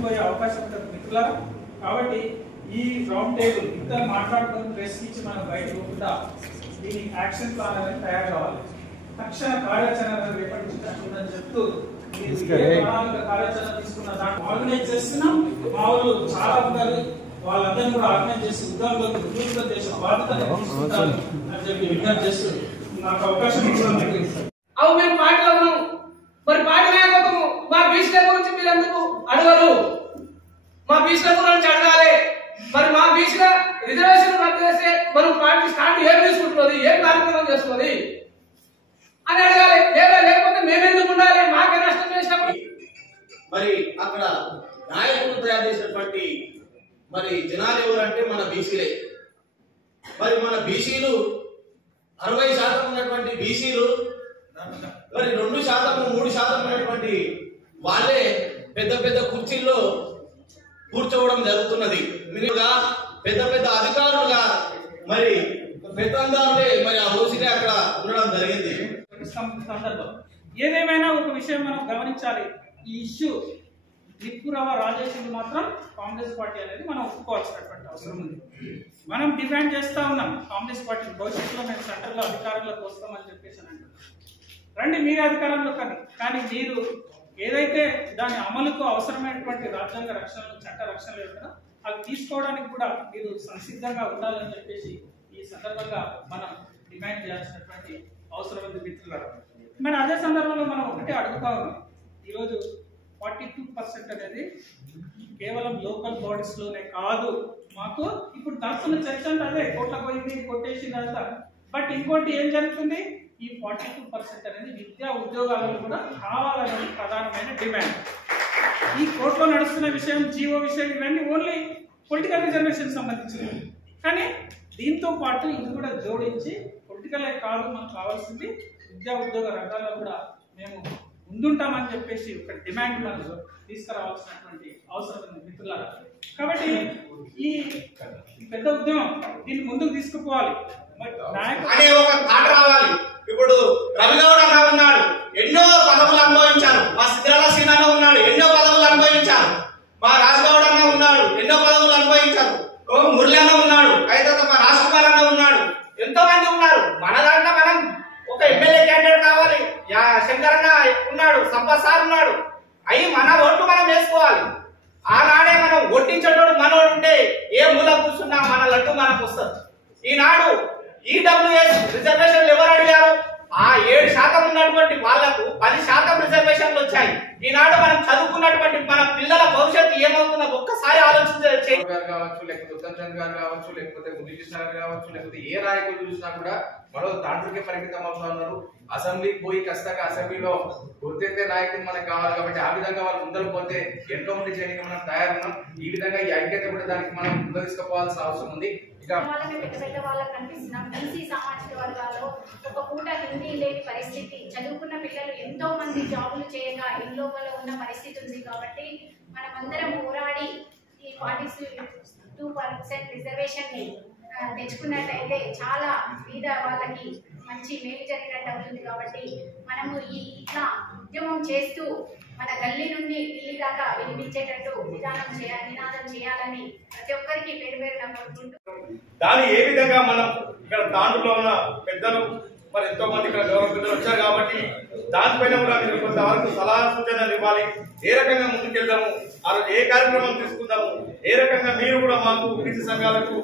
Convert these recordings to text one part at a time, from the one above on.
ముందుకు పోయే అవకాశం ఉంటుంది మిత్రులారా. కాబట్టి ఈ రౌండ్ టేబుల్ ఇద్దరు మాట్లాడుకొని ప్రెస్ ఇచ్చి మనం బయటకు పోకుండా దీని యాక్షన్ ప్లాన్ అనేది తయారు కావాలి. తక్షణ కార్యాచరణ రేపటి నుంచి ఉందని చెప్తూ కార్యాచరణ తీసుకున్న దాన్ని ఆర్గనైజ్ చేస్తున్నాం. మా వాళ్ళు చాలా ఉన్నారు, వాళ్ళందరినీ కూడా ఆర్గనైజ్ చేసి ఉద్యోగంలో ఉద్యోగ దేశ బాధ్యతలు తీసుకుంటారు అని చెప్పి విజ్ఞప్తి చేస్తూ నాకు అవకాశం ఇచ్చినందుకు. అవు మేము పార్టీలో ఉన్నాము, మరి పార్టీ నాయకత్వము మా బీసీల గురించి మీరు ఎందుకు అడగరు? మా బీసీల గురించి అడగాలి. మరి మా బీసీల రిజర్వేషన్ రద్దు చేస్తే మనం పార్టీ స్టాండ్ ఏం తీసుకుంటున్నది, ఏం కార్యక్రమం చేస్తున్నది అని అడగాలి. లేకపోతే మేమెందుకు ఉండాలి? మాకే నష్టం చేసినప్పుడు మరి అక్కడ నాయకులు తయారు చేసినటువంటి మరి జనాలు ఎవరంటే మన బీసీలే. మరి మన బీసీలు 60% ఉన్నటువంటి బీసీలు మరి 2%, 3% ఉన్నటువంటి వాళ్ళే పెద్ద పెద్ద కుర్చీల్లో కూర్చోవడం జరుగుతున్నది. మీరుగా పెద్ద పెద్ద అధికారులుగా మరి పెద్దందారులే మరి ఆ ఓసీలే అక్కడ ఉండడం జరిగింది. సందర్భం ఏదేమైనా ఒక విషయం మనం గమనించాలి. ఈ ఇష్యూ నిప్పురవ రాజేషులు మాత్రం కాంగ్రెస్ పార్టీ అనేది మనం ఒప్పుకోవాల్సినటువంటి అవసరం ఉంది. మనం డిమాండ్ చేస్తా ఉన్నాం కాంగ్రెస్ పార్టీ భవిష్యత్తులో మేము సెంటర్లో అధికారంలోకి వస్తామని చెప్పేసి అంటున్నాం. రండి మీరు అధికారంలో కానీ మీరు ఏదైతే దాని అమలుకు అవసరమైనటువంటి రాజ్యాంగ రక్షణలు, చట్ట రక్షణలు ఉంటుందో అవి తీసుకోవడానికి కూడా మీరు సంసిద్ధంగా ఉండాలని చెప్పేసి ఈ సందర్భంగా మనం డిమాండ్ చేయాల్సినటువంటి అవసరం ఉంది మిత్రులారా. మరి అదే సందర్భంలో మనం ఒకటే అడుగుతా ఉన్నాం. ఈరోజు 42% అనేది కేవలం లోకల్ బాడీస్ లోనే కాదు. మాకు ఇప్పుడు తరఫున చర్చ అంటే అదే కోట్ల పోయింది కొట్టేసింది అంతా. బట్ ఇంకోటి ఏం జరుగుతుంది, ఈ 42% అనేది విద్యా ఉద్యోగాలను కూడా కావాలనేది ప్రధానమైన డిమాండ్. ఈ కోర్టులో నడుస్తున్న విషయం, జీవో విషయం ఇవన్నీ ఓన్లీ పొలిటికల్ రిజర్వేషన్ సంబంధించినవి. కానీ దీంతో పాటు ఇది కూడా జోడించి పొలిటికలే కాదు, మనకు కావాల్సింది విద్యా ఉద్యోగ రంగాల్లో కూడా మేము ముందుంటామని చెప్పేసి ఒక డిమాండ్ మనం తీసుకురావాల్సినటువంటి అవసరం ఉంది మిత్రులారా. కాబట్టి ఈ పెద్ద ఉద్యమం దీన్ని ముందుకు తీసుకుపోవాలి. అనే ఒక మాట రావాలి. ఇప్పుడు రవిగౌడ ఉన్నాడు, ఎన్నో పదవులు అనుభవించారు. మా సిద్ధాల సీనాలో ఉన్నాడు, ఎన్నో పదవులు అనుభవించారు. మా రాజగౌడ ఉన్నాడు, ఎన్నో పదవులు అనుభవించారు. మురళి అన్న ఉన్నాడు, అయితే మా రాజకుమార్ అన్న ఉన్నాడు, ఎంతో మంది ఉన్నారు. మన దాంట్లో మనం ఒక ఎమ్మెల్యే క్యాండిడేట్ కావాలి. శంకరన్న ఉన్నాడు, సంపత్ సార్ ఉన్నాడు. అవి మన ఓట్లు మనం వేసుకోవాలి. ఆనాడే మనం ఒట్టించేటోడు మనోడు ఉంటే ఏ మూల కూర్చున్నా మన లడ్డు మనకు వస్తుంది. ఈనాడు ఈడబ్ల్యూఎస్ రిజర్వేషన్లు ఎవరు అడిగారు? ఆ 7% ఉన్నటువంటి వాళ్లకు 10% రిజర్వేషన్లు వచ్చాయి. ఈనాడు మనం చదువుకున్నటువంటి మన పిల్లల భవిష్యత్తు ఏమవుతుందో ఒక్కసారి ఆలోచించే కావచ్చు, లేకపోతే ఉత్తమ్ చంద్ గారు కావచ్చు, లేకపోతే మురళీకృష్ణ గారు కావచ్చు, లేకపోతే ఏ నాయకులు చూసినా కూడా మరో దాంట్లోకే పరిమితం అవుతా ఉన్నారు. అసెంబ్లీకి పోయి ఖచ్చితంగా అసెంబ్లీలో గుర్తెత్తే నాయకులు మనకు కావాలి. కాబట్టి ఆ విధంగా వాళ్ళు ముందరకు పోతే ఎంతో మంది చేయడానికి మనం తయారున్నాం. ఈ విధంగా ఈ ఐక్యత కూడా దానికి మనం ముందు తీసుకుపోవాల్సిన అవసరం ఉంది. పెద్ద వాళ్ళకి కనిపిస్తున్నాం. బీసీ సామాజిక వర్గాల్లో ఒక పూట హిందీ లేని పరిస్థితి, చదువుకున్న పిల్లలు ఎంతో మంది జాబులు చేయగా ఇంట్లోపల ఉన్న పరిస్థితి ఉంది. కాబట్టి మనమందరం పోరాడి ఈ 42% రిజర్వేషన్ ని తెచ్చుకున్నట్టయితే చాలా పేద వాళ్ళకి మంచి మేలు జరిగినట్టు అవుతుంది. కాబట్టి మనము ఇట్లా ఉద్యమం చేస్తూ మన గల్లీ నుండి ఢిల్లీ దాకా వినిపించేటట్టు నినాదం చేయాలని ప్రతి ఒక్కరికి పేరు పేరున కోరుకుంటూ, దాన్ని ఏ విధంగా మనం ఇక్కడ దాంట్లో ఉన్న పెద్దలు మరి ఎంతో మంది ఇక్కడ గౌరవ పెద్దలు వచ్చారు కాబట్టి దానిపైన కూడా మీరు కొంతవరకు సలహా సూచనలు ఇవ్వాలి. ఏ రకంగా ముందుకెళ్దాము, ఆ రోజు ఏ కార్యక్రమం తీసుకుందాము, ఏ రకంగా మీరు కూడా మాకు బీసీ సంఘాలకు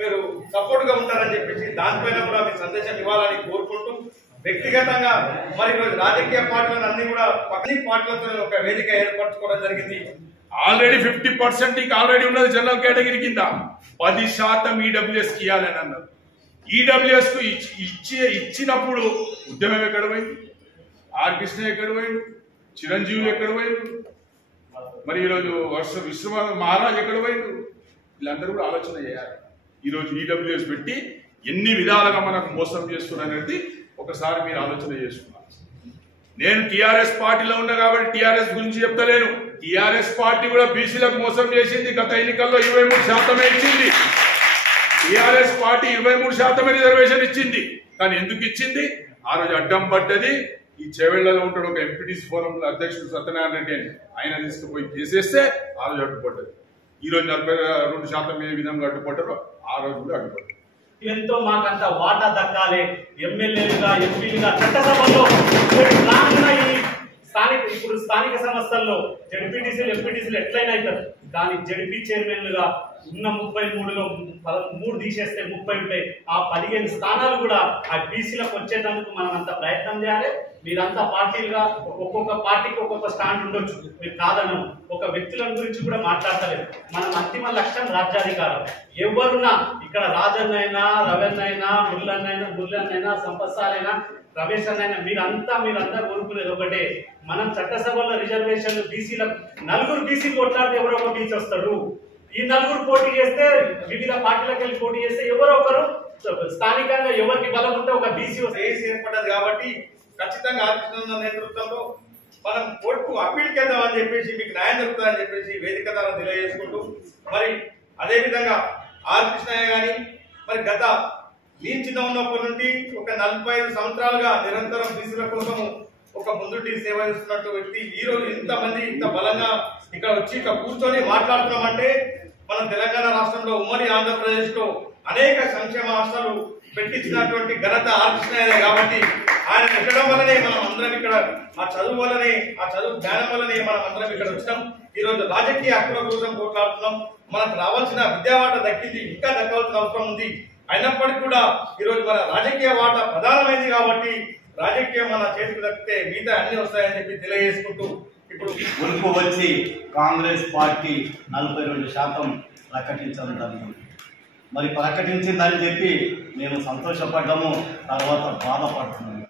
మీరు సపోర్ట్ గా ఉంటారని చెప్పేసి దానిపైన కూడా మీరు సందేశం ఇవ్వాలని కోరుకుంటూ, వ్యక్తిగతంగా మరి ఈరోజు రాజకీయ పార్టీలను అన్ని కూడా అన్ని పార్టీలతో ఒక వేదిక ఏర్పరచుకోవడం జరిగింది. ఆల్రెడీ 50% ఆల్రెడీ ఉన్నది జనరల్ కేటగిరీ కింద 10% ఈడబ్ల్యూఎస్ కి ఇవ్వాలని అన్నారు. ఈడబ్ల్యూఎస్ కు ఇచ్చినప్పుడు ఉద్యమం ఎక్కడ పోయింది? ఆర్ కృష్ణ ఎక్కడ పోయింది? చిరంజీవులు ఎక్కడ పోయింది? మరి ఈరోజు విశ్వ మహారాజ్ ఎక్కడ పోయింది? వీళ్ళందరూ కూడా ఆలోచన చేయాలి. ఈరోజు ఈడబ్ల్యూఎస్ పెట్టి ఎన్ని విధాలుగా మనకు మోసం చేస్తున్నారనేది ఒకసారి మీరు ఆలోచన చేసుకున్నారు. నేను టీఆర్ఎస్ పార్టీలో ఉన్నా కాబట్టి టీఆర్ఎస్ గురించి చెప్తలేను. టీఆర్ఎస్ పార్టీ కూడా బీసీలకు మోసం చేసింది. గత ఎన్నికల్లో 23% ఇచ్చింది. టీఆర్ఎస్ పార్టీ 23% రిజర్వేషన్ ఇచ్చింది. కానీ ఎందుకు ఇచ్చింది? ఆ రోజు అడ్డం పడ్డది ఈ చేవెళ్లలో ఉంటాడు ఒక ఎంపీటీసీ ఫోరం అధ్యక్షుడు సత్యనారాయణ రెడ్డి అని ఆయన తీసుకుపోయి కేసేస్తే ఆ రోజు అడ్డుపడ్డది. ఈ రోజు 42% ఏ విధంగా అడ్డుపడ్డారో ఆ రోజు కూడా అడ్డుపడ్డారు. ఎంతో మాకంత వాటా దక్కాలి, ఎమ్మెల్యేలుగా ఎంపీలుగా చట్టసభల్లో ఇప్పుడు స్థానిక సంస్థల్లో జడ్పీటీసీలు ఎంపీటీసీలు ఎట్లయినా అవుతారు. దాని జడ్పీ చైర్మన్లుగా ఉన్న 33లో 3 తీసేస్తే 30 ఉంటాయి. ఆ 15 స్థానాలు కూడా ఆ బీసీలకు వచ్చేటందుకు మనం అంత ప్రయత్నం చేయాలి. మీరంతా పార్టీలుగా ఒక్కొక్క పార్టీకి ఒక్కొక్క స్టాండ్ ఉండొచ్చు, మీరు కాదనం. ఒక వ్యక్తుల గురించి కూడా మాట్లాడతలేదు. మనం అంతిమ లక్ష్యం రాజ్యాధికారం. ఎవరున్నా ఇక్కడ రాజన్నైనా, రవెన్నైనా, మురళన్నైనా, సంపత్ సార్ అయినా, రమేష్ అన్నైనా, మీరంతా కోరుకునేది ఒకటే, మనం చట్టసభలో రిజర్వేషన్లు బీసీలకు 4 బీసీలు కొట్లాడితే ఎవరో ఒక బీసీ వస్తాడు. ఈ 4 పోటీ చేస్తే వివిధ పార్టీలకు వెళ్ళి పోటీ చేస్తే ఎవరో ఒకరు స్థానికంగా ఎవరికి బలం ఉంటే ఒక బీసీ ఏర్పడ్డది. కాబట్టి ఖచ్చితంగా ఆర్కృష్ణ నేతృత్వంలో మనం కోర్టుకు అప్పీల్కి వెళ్దామని చెప్పేసి మీకు న్యాయం జరుగుతుందని చెప్పేసి వేదిక ద్వారా తెలియజేసుకుంటూ, మరి అదే విధంగా ఆర్కృష్ణయ్య గాని మరి గత చిన్న ఉన్నప్పటి నుండి ఒక 45 సంవత్సరాలుగా నిరంతరం బీసీల కోసం ఒక ముందుండి సేవ చేస్తున్నట్టు వ్యక్తి ఈ రోజు ఇంతమంది ఇంత బలంగా ఇక్కడ వచ్చి ఇక్కడ కూర్చొని మాట్లాడుతున్నామంటే మనం తెలంగాణ రాష్ట్రంలో ఉమ్మడి ఆంధ్రప్రదేశ్ లో అనేక సంక్షేమ హాస్టలు పెట్టించినటువంటి ఘనత ఆర్కృష్ణయ్య. కాబట్టి ఆయన పెట్టడం వల్లనే మనం అందరం ఇక్కడ ఆ చదువు వల్లనే, ఆ చదువు జ్ఞానం వల్లనే మనం అందరం ఇక్కడ వచ్చినాం. ఈ రోజు రాజకీయ హక్కుల కోసం పోట్లాడుతున్నాం. మనకు రావాల్సిన విద్యావాట దక్కింది, ఇంకా దక్కాల్సిన అవసరం ఉంది. అయినప్పటికీ కూడా ఈ రోజు మన రాజకీయ వాట ప్రధానమైంది. కాబట్టి రాజకీయం మన చేతికి దక్కితే మిగతా అన్ని వస్తాయని చెప్పి తెలియజేసుకుంటూ ఇప్పుడు ఉరుకు వచ్చి కాంగ్రెస్ పార్టీ 42% ప్రకటించడం జరిగింది. మరి ప్రకటించిందని చెప్పి మేము సంతోషపడ్డాము, తర్వాత బాధపడుతున్నాము.